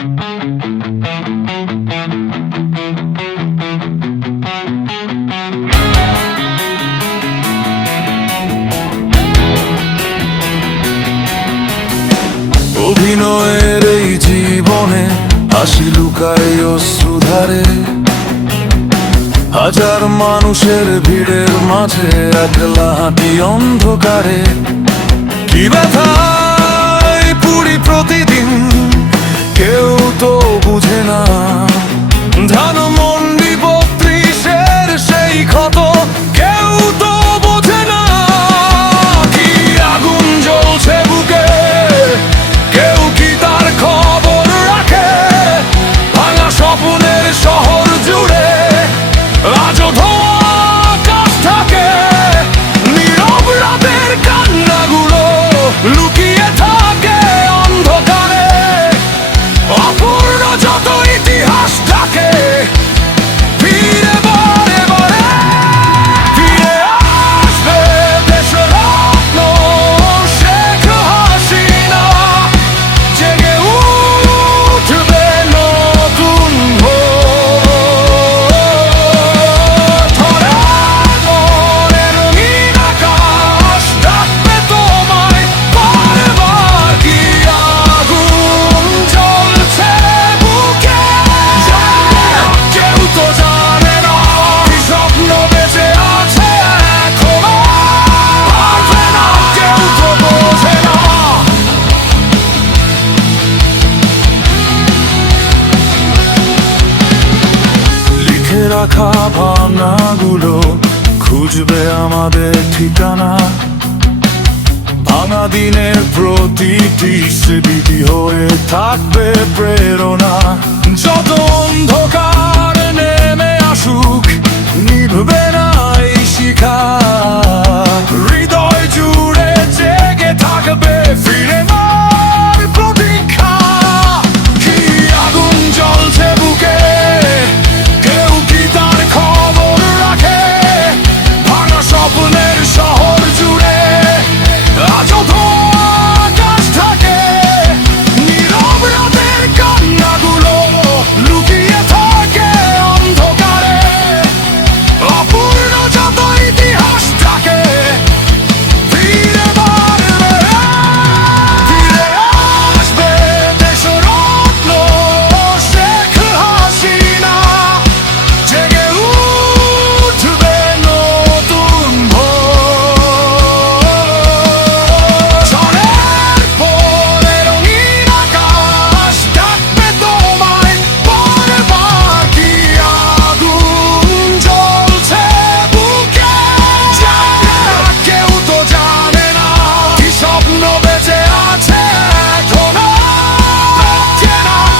অভিনয়ের এই জীবনে হাসি লুকায় অশ্রুধারে, হাজার মানুষের ভিড়ের মাঝে একলা হাঁটি অন্ধকারে। কি ব্যথায় পুরি প্রতিদিন, কেউ তো বুঝে না। ধানমন্ডি ৩২-এর সেই ক্ষত কেউ তো বোঝে না। কি আগুন জ্বলছে বুকে, কেউ কি তার খবর রাখে? ভাঙা স্বপ্নের শহর জুড়ে আজও ধোঁয়া আকাশ থাকে। নীরব রাতের কান্নাগুলো লুকিয়ে থাকে অন্ধকারে। অপূর্ণ যত ইতিহাস থাকে ফিরে বারে বারে ফিরে আসবে দেশরত্ন শেখ হাসিনা। জেগে উঠবে নতুন ভোর। ধরা মনে রঙিন আকাশ ডাকবে তোমায় বারবার। কি আগুন জ্বলছে বুকে, কেউ তো জানে না। কি স্বপ্ন বেঁচে আছে এখনো, পারবে না, কেউ তো বোঝে না। লিখে রাখা ভাবনাগুলো খুঁজবে আমাদের ঠিকানা। ভাঙা দিনের প্রতিটি স্মৃতি হয়ে থাকবে প্রেরণা। যত অন্ধকার নেমে আসুক নিভবে না এই শিখা। হৃদয় জুড়ে জেগে থাকবে ফিরে মার প্রতীক্ষা। কি আগুন জ্বলছে বুকে, কেউ কি তার খবর রাখে? ভাঙা স্বপ্নের শহর জুড়ে আজও ধোঁয়া আকাশ থাকে। নীরব রাতের কান্নাগুলো লুকিয়ে থাকে অন্ধকারে। অপূর্ণ যত ইতিহাস থাকে ফিরে বারবে ফিরে আসবে দেশরত্ন শেখ হাসিনা। জেগে উঠবে নতুন ভোর। ঝড়ের পরে রঙিন আকাশ ডাকবে তোমায় বারবার। কি আগুন জ্বলছে বুকে, কেউ তো জানে না। কি স্বপ্ন বেঁচে আছে এখনো,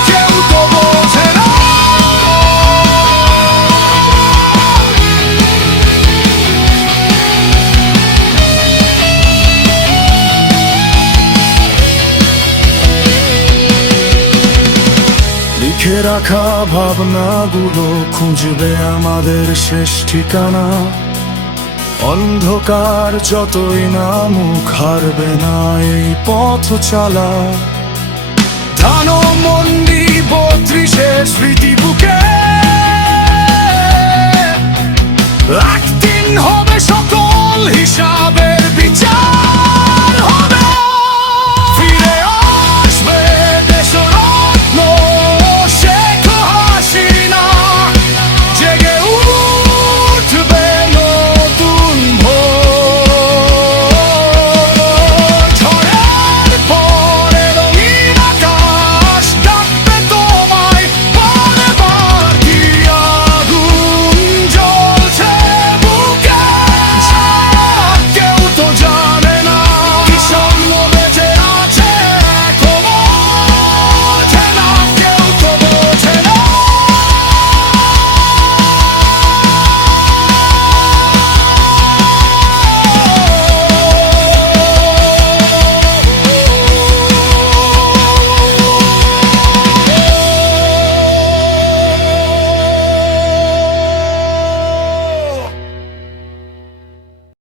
কেউ তো বোঝে না। লিখে রাখা ভাবনাগুলো খুঁজবে আমাদের শেষ ঠিকানা। অন্ধকার যতই নামুক হারবে না এই পথ চালা। ধানমন্ডি